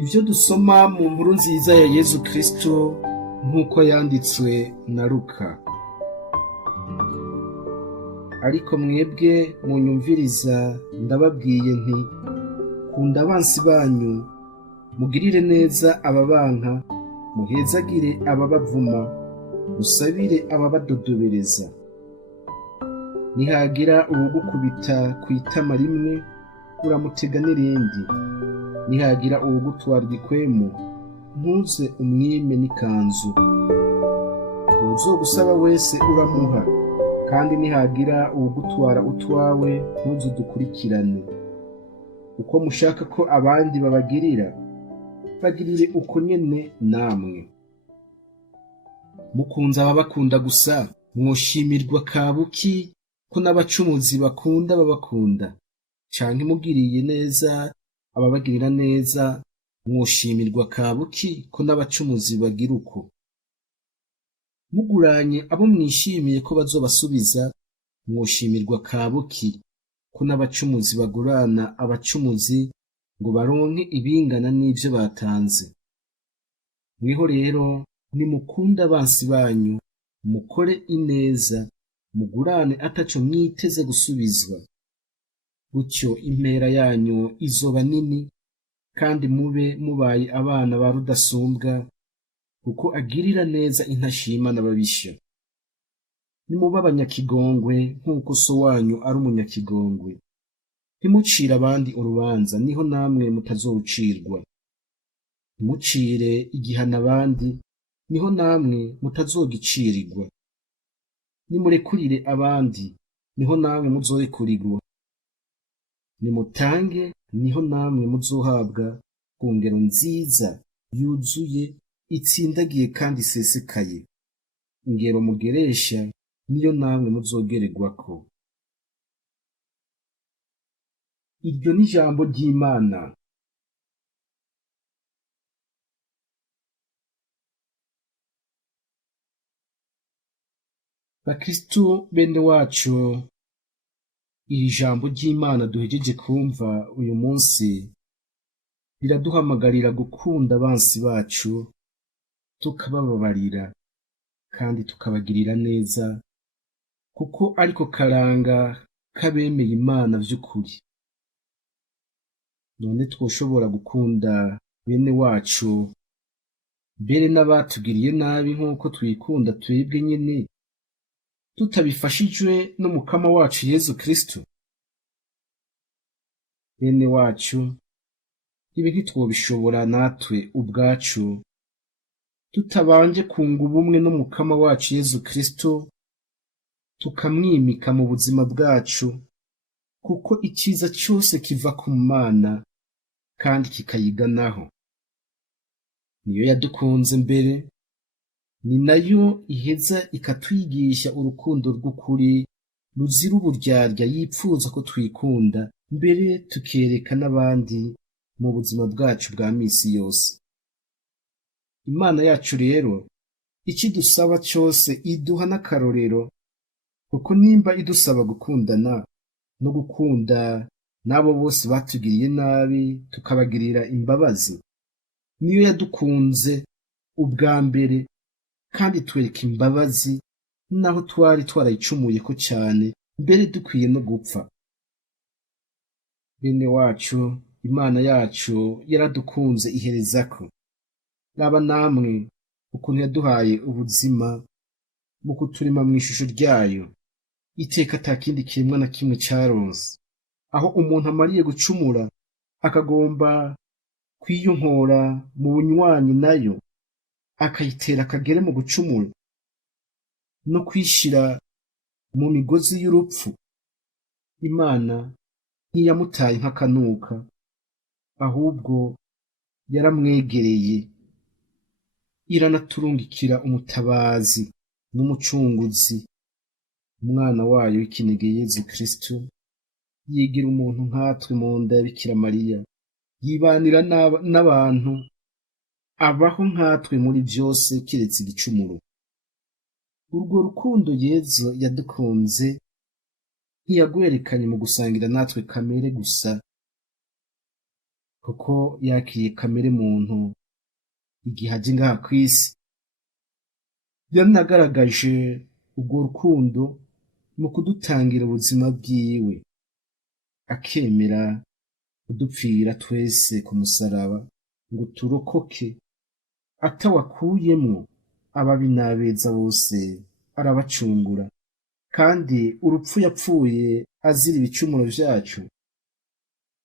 Ivyo dusoma mu nkuru nziza ya Yezu Kristo nk'uko yanditswe na Luka. Ariko mwebwe munyumviriza ndababwiye nti, kunda abansi banyu, mugirire neza ababanka, muhezagire ababavuma, musabire ababadodobereza. Nihagira uwugukubita kw'itama rimwe, uramutega n'irindi. Nihagira uwugutwara igikwemu, ntuze umwime n'ikanzu. Uwuzogusaba wese uramuha, kandi nihagira uwugutwara utwawe, ntuze udukurikirane. Uko mushaka ko abandi babagirira, bagirire uko nyene namwe. Mukunze ababakunda gusa, mwoshimirwa kabuki ko n'abacumuzi bakunda ababakunda. Canke mugiriye neza ababagirira neza, mwoshimirwa kabuki ko n'abacumuzi bagira uko. Muguranye abo mwishimiye ko bazobasubiza, mwoshimirwa kabuki ko n'abacumuzi bagurana abacumuzi ngo baronke ibingana n'ivyo batanze. Mweho rero nimukunde abansi banyu, mukore ineza, mugurane ataco mwiteze gusubizwa. Gutyo impera yanyu izoba nini, kandi mube mubaye abana ba rudasumbwa, kuko agirira neza intashima n'ababisha. Nimube abanyakigongwe nk'uko so wanyu ari umunyakigongwe. Ntimucire abandi urubanza, niho namwe mutazowucirwa. Ntimucire igihano abandi, niho namwe mutazogicirirwa. Nimurekurire abandi, niho namwe muzorekurirwa. Nimutange, niho namwe muzohabwa ku ngero nziza, yuzuye, itsindagiye kandi isesekaye. Ingero mugeresha, niyo namwe muzogererwako. Iryo ni ijambo ry'Imana. Bakristu bene wacu, iri jambo ry'Imana duhejeje kumva uyu munsi riraduhamagarira gukunda abansi bacu, tukabababarira kandi tukabagirira neza, kuko ariko karanga k'abemeye Imana vy'ukuri. None twoshobora gukunda bene wacu, mbere n'abatugiriye nabi nk'uko twikunda twebwe nyene, tutabifashijwe n'umukama wacu Yezu Kristo? Bene wacu, ibi ntitwobishobora natwe ubwacu, tutabanje kunga ubumwe n'umukama wacu Yezu Kristo, tukamwimika mu buzima bwacu, kuko iciza cyose kiva ku Mana kandi kikayiganaho. Niyo yadukunze mbere, ni nayo iheza ikatwigisha urukundo rw'ukuri ruzira uburyarya, yipfuza ko twikunda, mbere tukereka n'abandi mu buzima bwacu bwa misi yose. Imana yacu rero, ikidusaba cyose iduha n'akarorero, kuko nimba idusaba gukundana no gukunda n'abo bose batugiriye nabi tukabagirira imbabazi, niyo yadukunze ubwa mbere, kandi twereka imbabazi naho twari twarayicumuyeko cyane, mbere dukwiye no gupfa. Bene wacu, Imana yacu yaradukunze iherezako. Raba namwe ukuntu yaduhaye ubuzima mu kuturema mu ishusho ryayo, iteka ata kindi kiremwa na kimwe caronse. Aho umuntu amariye gucumura akagomba kwiyonkora mu bunywanyi nayo, akayitera akagere mu gucumura no kwishira mu migozi y'urupfu, Imana ntiyamutaye nk'akanuka, ahubwo yaramwegereye, iranaturungikira umutabazi n'umucunguzi, umwana wayo w'ikinege Yezu Kristo. Yigira umuntu nkatwe mu nda ya Bikira Mariya, yibanira n'abantu, abaho nkatwe muri byose kiretse igicumuro. Urwo rukundo Yezu yadukunze ntiyagwerekanye mu gusangira natwe kamere gusa, kuko yakiriye kamere muntu igihe aje ngaha kw'isi. Yanagaragaje urwo rukundo mu kudutangira ubuzima bwiwe, akemera kudupfira twese ku musaraba ngo turokoke, atawakuyemwo ababi n'abeza bose arabacungura, kandi urupfu yapfuye azira ibicumuro vyacu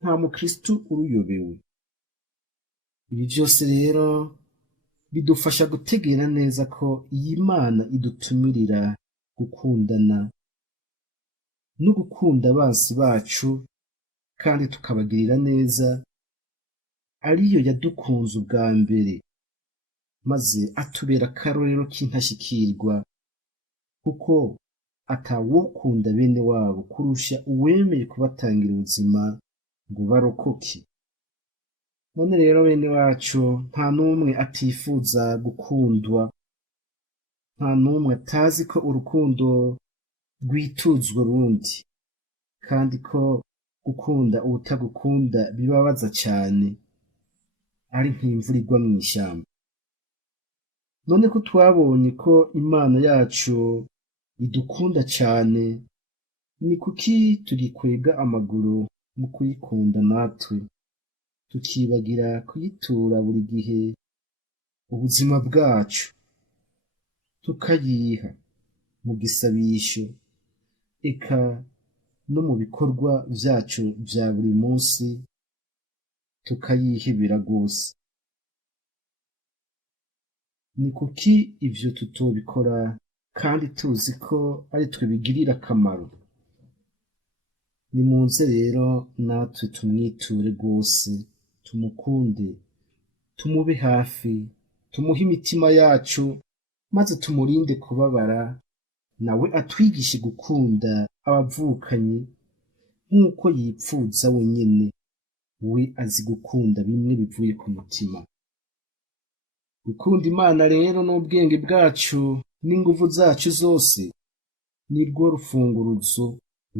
nta mukristu uruyobewe. Ibi vyose rero bidufasha gutegera neza ko iyi Mana idutumirira gukundana no gukunda abansi bacu, kandi tukabagirira neza, ariyo yadukunze ubwa mbere maze atubera akarorero k'intashikirwa, kuko atawokunda bene wabo kurusha uwemeye kubatangira ubuzima ngo barokoke. None rero bene wacu, nta n'umwe atifuza gukundwa, nta n'umwe atazi ko urukundo rwituzwa urundi, kandi ko gukunda uwutagukunda bibabaza cane, ari nk'imvura igwa mw'ishamba. None ko twabonye ko Imana yacu idukunda cane, ni kuki tugikwega amaguru mu kuyikunda natwe, tukibagira kuyitura buri gihe ubuzima bwacu, tukayiha mu gisabisho, eka no mu bikorwa vyacu vya buri munsi tukayihebera rwose? Ni kuki ivyo tutobikora kandi tuzi ko ari twe bigirira akamaro? Nimuze rero natwe tumwiture rwose, tumukunde, tumube hafi, tumuhe imitima yacu, maze tumurinde kubabara, nawe atwigishe gukunda abavukanyi nk'uko yipfuza wenyene. We azi gukunda bimwe bivuye ku mutima. Gukunda Imana rero n'ubwenge bwacu n'inguvu zacu zose, ni rwo rufunguruzo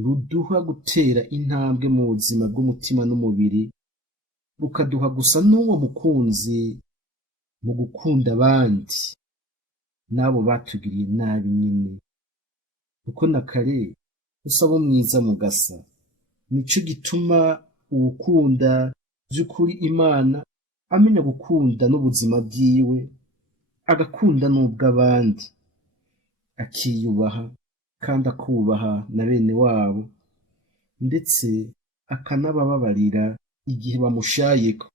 ruduha gutera intambwe mu buzima bw'umutima n'umubiri, rukaduha gusa n'uwo mukunzi mu gukunda abandi n'abo batugiriye nabi nyine, kuko na kare usaba umwiza mugasa. Nico gituma uwukunda vy'ukuri Imana amenya gukunda n'ubuzima bwiwe, agakunda n'ubw'abandi, akiyubaha kandi akubaha na bene wabo, ndetse akanabababarira igihe bamushayeko,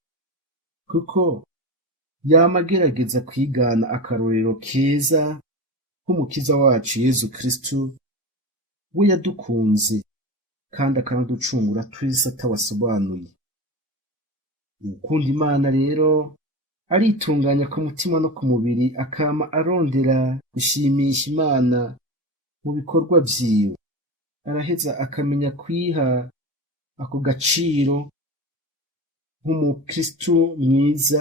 kuko yama agerageza kwigana akarorero keza k'umukiza wacu Yezu Kristu, we yadukunze kandi akanaducungura twese atawasobanuye. Gukunda Imana rero aritunganya ku mutima no ku mubiri, akama arondera gushimisha Imana mu bikorwa vyiwe, araheza akamenya kwiha ako gaciro nk'umukristu mwiza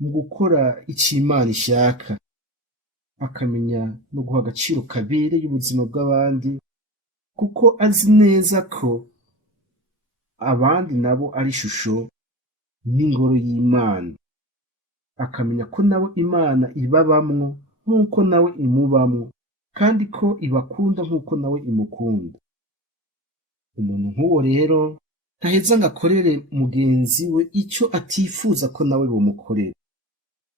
mu gukora ico Imana ishaka, akamenya no guha agaciro kabereye ubuzima bw'abandi, kuko azi neza ko abandi nabo ari ishusho n'ingoro y'Imana, akamenya ko nabo Imana ibabamwo nk'uko nawe imubamwo, kandi ko ibakunda nk'uko nawe imukunda. Umuntu nk'uwo rero ntaheza ngo akorere mugenzi we ico atifuza ko nawe bomukorera.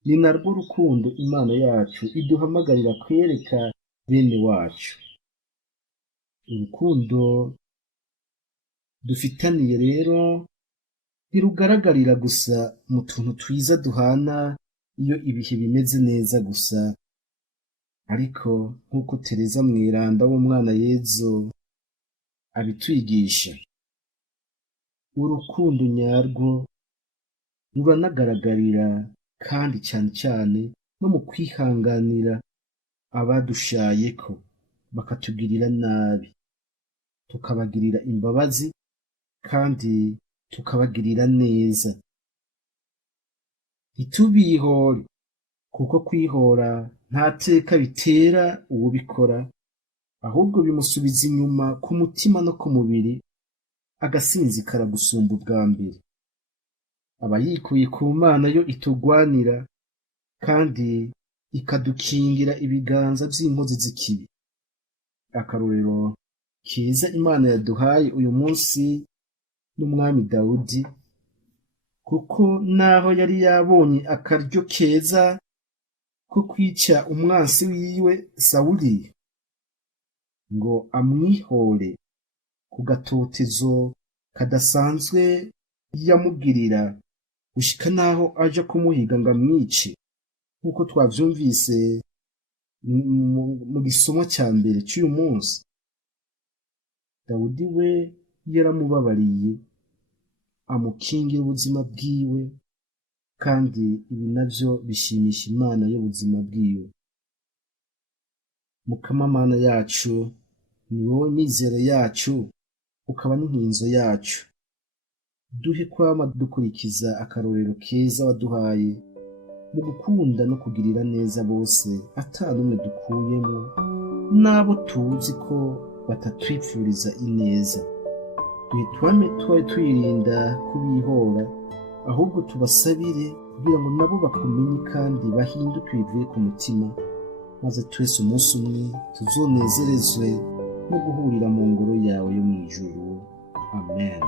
Ni narwo rukundo Imana yacu iduhamagarira kwereka bene wacu. Urukundo dufitaniye rero ntirugaragarira gusa mu tuntu twiza duhana iyo ibihe bimeze neza gusa, ariko nk'uko Tereza Mweranda w'umwana Yezu abitwigisha, urukundo nyarwo ruranagaragarira kandi cane cane no mu kwihanganira abadushayeko bakatugirira nabi, tukabagirira imbabazi kandi tukabagirira neza. Ntitubihore, kuko kwihora nta teka bitera uwubikora, ahubwo bimusubiza inyuma ku mutima no ku mubiri, agasinzikara gusumba ubwa mbere. aba yikuye ku Mana yo itugwanira kandi ikadukingira ibiganza vy'inkozi z'ikibi. Akarorero keza Imana yaduhaye uyu munsi n'umwami Dawudi, kuko naho yari yabonye akaryo keza ko kwica umwansi wiwe Sawuli, ngo amwihore ku gatotezo kadasanzwe yamugirira gushika naho aja kumuhiga ngo amwice, nk'uko twavyumvise mu gisomwa ca mbere c'uyu munsi. Dawudi we yaramubabariye amukingira ubuzima bwiwe, kandi ibi navyo bishimisha Imana y'ubuzima bwiwe. Mukama Mana yacu, ni wowe mizero yacu, ukaba n'inkinzo yacu. Duhe kwama dukurikiza akarorero keza waduhaye mu gukunda no kugirira neza bose, ata n'umwe dukuyemo, n'abo tuzi ko batatwipfuriza ineza. Duhe twame twirinda kubihora, ahubwo tubasabire kugira ngo nabo bakumenye kandi bahinduke bivuye ku mutima, maze twese umunsi umwe tuzonezerezwe no guhurira mu ngoro yawe yo mw'ijuru. Amen.